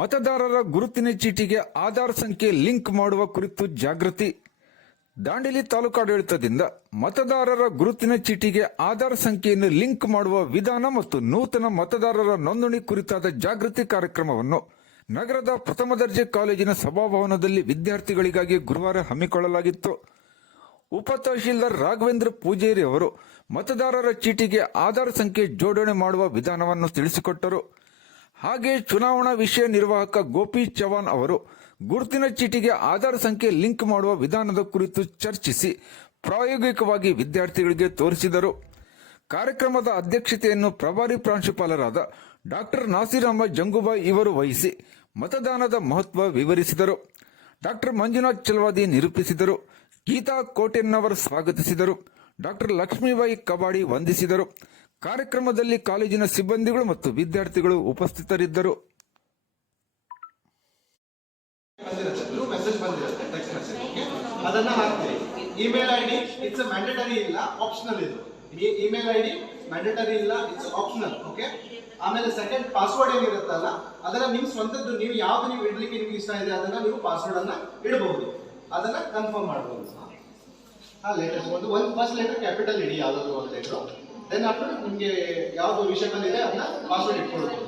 ಮತದಾರರ ಗುರುತಿನ ಚೀಟಿಗೆ ಆಧಾರ್ ಸಂಖ್ಯೆ ಲಿಂಕ್ ಮಾಡುವ ಕುರಿತು ಜಾಗೃತಿ. ದಾಂಡೇಲಿ ತಾಲೂಕಾಡಳಿತದಿಂದ ಮತದಾರರ ಗುರುತಿನ ಚೀಟಿಗೆ ಆಧಾರ್ ಸಂಖ್ಯೆಯನ್ನು ಲಿಂಕ್ ಮಾಡುವ ವಿಧಾನ ಮತ್ತು ನೂತನ ಮತದಾರರ ನೋಂದಣಿ ಕುರಿತಾದ ಜಾಗೃತಿ ಕಾರ್ಯಕ್ರಮವನ್ನು ನಗರದ ಪ್ರಥಮ ದರ್ಜೆ ಕಾಲೇಜಿನ ಸಭಾಭವನದಲ್ಲಿ ವಿದ್ಯಾರ್ಥಿಗಳಿಗಾಗಿ ಗುರುವಾರ ಹಮ್ಮಿಕೊಳ್ಳಲಾಗಿತ್ತು. ಉಪ ತಹಶೀಲ್ದಾರ್ ರಾಘವೇಂದ್ರ ಪೂಜೇರಿ ಅವರು ಮತದಾರರ ಚೀಟಿಗೆ ಆಧಾರ್ ಸಂಖ್ಯೆ ಜೋಡಣೆ ಮಾಡುವ ವಿಧಾನವನ್ನು ತಿಳಿಸಿಕೊಟ್ಟರು. ಹಾಗೆ ಚುನಾವಣಾ ವಿಷಯ ನಿರ್ವಾಹಕ ಗೋಪಿ ಚವಾನ್ ಅವರು ಗುರುತಿನ ಚೀಟಿಗೆ ಆಧಾರ್ ಸಂಖ್ಯೆ ಲಿಂಕ್ ಮಾಡುವ ವಿಧಾನದ ಕುರಿತು ಚರ್ಚಿಸಿ ಪ್ರಾಯೋಗಿಕವಾಗಿ ವಿದ್ಯಾರ್ಥಿಗಳಿಗೆ ತೋರಿಸಿದರು. ಕಾರ್ಯಕ್ರಮದ ಅಧ್ಯಕ್ಷತೆಯನ್ನು ಪ್ರಭಾರಿ ಪ್ರಾಂಶುಪಾಲರಾದ ಡಾಕ್ಟರ್ ನಾಸೀರ್ ಅಹಮದ್ ಜಂಗುಬಾಯಿ ಇವರು ವಹಿಸಿ ಮತದಾನದ ಮಹತ್ವ ವಿವರಿಸಿದರು. ಡಾಕ್ಟರ್ ಮಂಜುನಾಥ್ ಚಲವಾದಿ ನಿರೂಪಿಸಿದರು. ಗೀತಾ ಕೋಟೆನ್ನವರ್ ಸ್ವಾಗತಿಸಿದರು. ಡಾಕ್ಟರ್ ಲಕ್ಷ್ಮೀಬಾಯಿ ಕಬಾಡಿ ವಂದಿಸಿದರು. ಕಾರ್ಯಕ್ರಮದಲ್ಲಿ ಕಾಲೇಜಿನ ಸಿಬ್ಬಂದಿಗಳು ಮತ್ತು ವಿದ್ಯಾರ್ಥಿಗಳು ಉಪಸ್ಥಿತರಿದ್ದರು. ಅದನ್ನ ಹಾಕ್ತೀವಿ. ಇಮೇಲ್ ಐಡಿ ಇಟ್ಸ್ ಮ್ಯಾಂಡೇಟರಿ ಇಲ್ಲ, ಆಪ್ಷನಲ್ ಇದು. ಇಮೇಲ್ ಐಡಿ ಮ್ಯಾಂಡೇಟರಿ ಇಲ್ಲ, ಇಟ್ಸ್ ಆಪ್ಷನಲ್. ಓಕೆ. ಆಮೇಲೆ ಸೆಕೆಂಡ್ ಪಾಸ್ವರ್ಡ್ ಏನಿರುತ್ತಲ್ಲ ಅದನ್ನ ನಿಮ್ ಸ್ವಂತದ್ದು, ನೀವು ಯಾವ್ದು ನೀವು ಇಡ್ಲಿಕ್ಕೆ ನಿಮ್ಗೆ ಇಷ್ಟ ಇದೆ ಅದನ್ನ ನೀವು ಪಾಸ್ವರ್ಡ್ ಅನ್ನ ಇಡಬಹುದು. ಅದನ್ನ ಕನ್ಫರ್ಮ್ ಮಾಡಬಹುದು. ಲೇಟೆಸ್ಟ್ ಒಂದು ಫಸ್ಟ್ ಲೆಟರ್ ಕ್ಯಾಪಿಟಲ್ ಇಡಿ, ಯಾವ್ದಾದ್ರು ಒಂದು ಲೆಟರ್. ದೆನ್ ಆಫ್ಟರ್ ನಿಮ್ಗೆ ಯಾವ್ದು ವಿಷಯ ಬಂದಿದೆ ಅದನ್ನ ಪಾಸ್ವರ್ಡ್ ಇಟ್ಕೊಳ್ಬಹುದು.